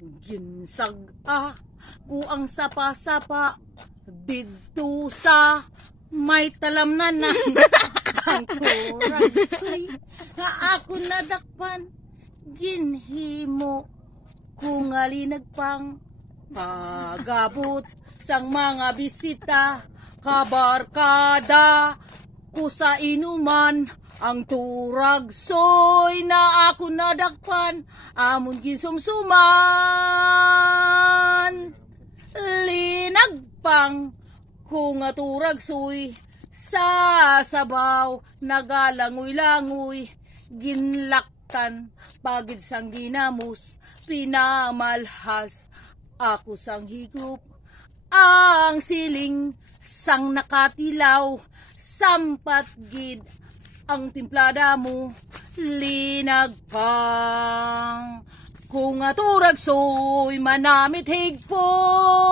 Ginsag-a ku ang sapa-sapa didto sa may talamnan ang turagsoy nga ako nadakpan ginhimo kung alinagpang pagabot sang mga bisita kabarkada ku sa inuman ang turagsoy na ako nadakpan amon ginsumsuman linagpang kung turagsoy sa sabaw nagalangoy-langoy ginlaktan pagid sang ginamos pinamalhas ako sang higup ang siling sang nakatilaw sampat gid ang timplada mo linagpang kung turagsoy manamit higpo